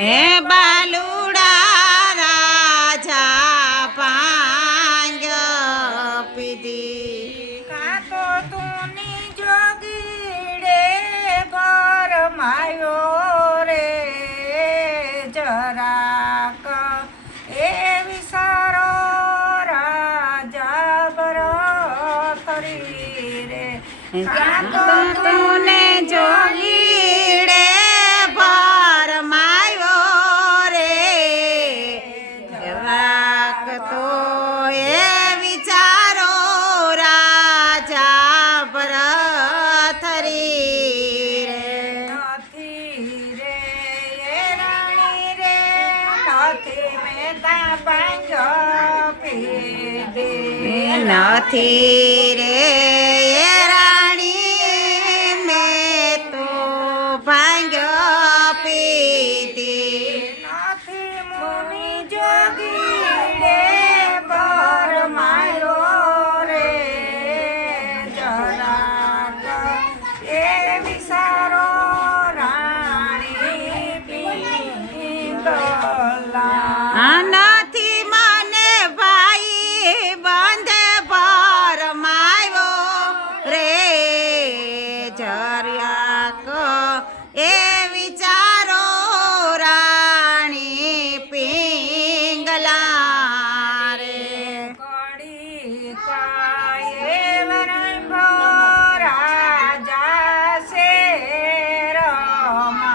હે બાલુડા રાજા ભાંગ પીધી કાતો તુની જોગીડે ભરમાયો રે જરાક એ વિસારો રાજા ભરથરી રે કાતો તુને જોગીડે ભરમાયો રે જરાક તો એ વિચારો રાજા ભરથરી રે નથી રે એ રાણી રે નથી મેતા ભાંગ્યો પીધી નથી રે એ રાણી મેં તો ભાંગ્યો પીધી નથી મુનિ જોગીડે ભરમાયો રે જરાક એ વિસારો રાણી પિંગલા નથી મને ભાઈ બંધે ભરમાયો રે જર્યાક એ વિચારો રાણી પિંગલા રે કડી કાયે વરંભો રાજા શેરમાં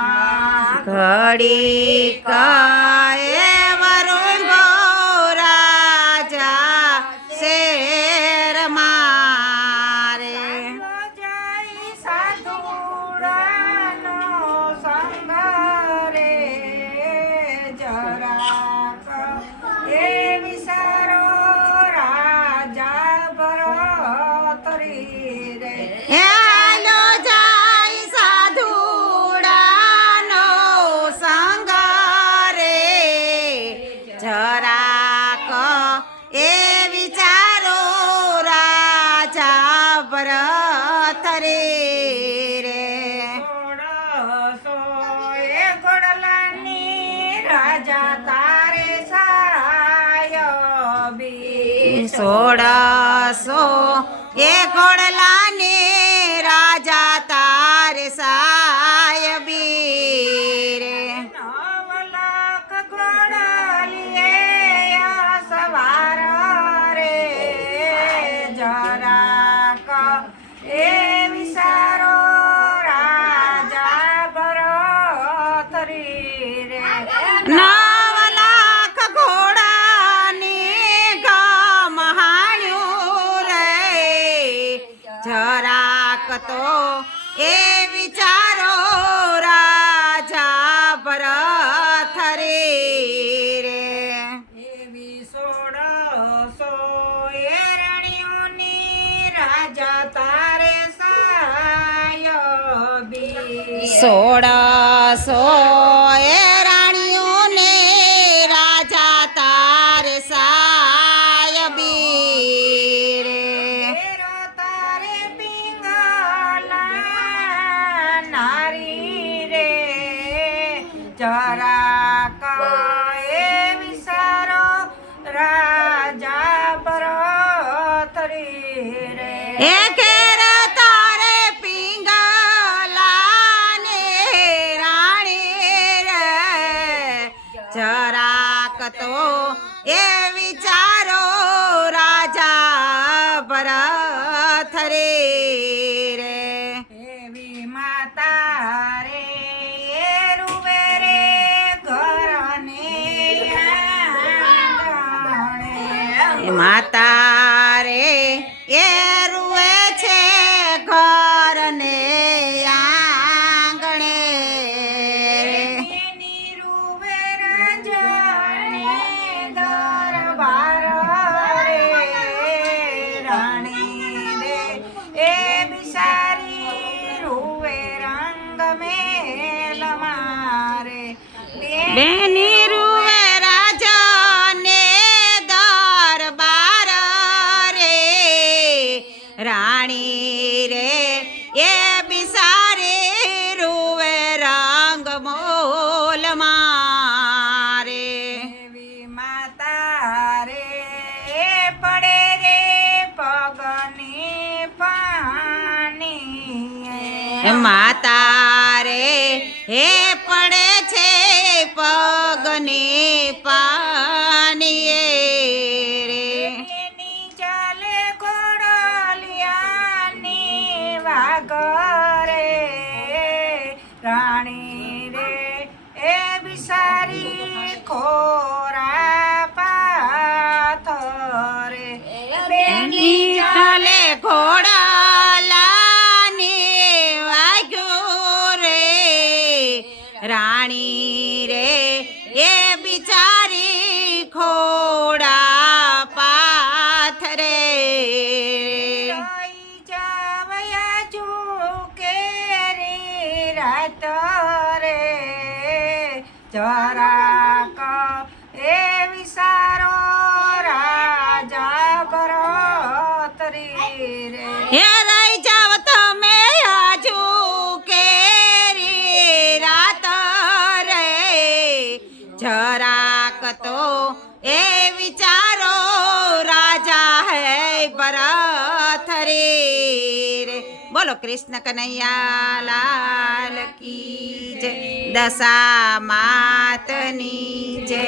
ઘડી કાએ વરુંગો રાજા શેર મારે જય સાધુડાનો સંગ રે જરાક એ વિસારો રાજા ભરથરી રે હેલો જાય સાધુડાનો સંગ રે જરાક એ વિચારો રાજા ભરથરી રે સોળસો એ ઘોડલાની રાજા તારે સાયબી 1600 એ ઘોડલાને રાજા તાર સાયબી રે 9 લાખ ઘોડાલીએ સવાર રે જરાક એ વિસારો રાજા ભરથરી રે 9 લાખ ઘોડાની ગમહાણ્યું રે જરાક તો એ વિચારો રાજા ભરથરી રે એવી 1600 એ રાણીઓની રાજા તારે સાયબી 1600 એ રાણીઓને રાજા તાર સાયબી રે તેરો તારે પિંગલા નારી રે જરાક એ વિસારો રાજા ભરથરી રે એ ઘેર તારે પિંગલાને રાણી રે જરાક તો એ વિચારો રાજા ભરથરી રે એવી માતા રે એ રૂવે રે ઘરને આંગણે માતા રે એ રૂએ છે ઘરને આંગણે એની રૂવે રાજાને દરબાર રે રાણી રે એ બિચારી રૂવે રંગ મેલ મારે બેની રૂએ રાજાને દરબાર રે રાણી રે એ બિસારે રૂવે રંગ મોલમાં ખોરા પાથરે બેની ચાલે ઘોડાલાની વાગ્યું રે રાણી રે એ બિચારી ખોડા પાથરે જોઈ જાવયા ચૂકે રે રાત રે જરાક એ વિસારો રાજા ભરતરી રે હે રહી જાવ તમે આજુ કેરી રાત રે જરાક તો એ વિચારો રાજા હે ભરત રે બોલો કૃષ્ણ કનૈયા લાલ કી જય દશા માતની જય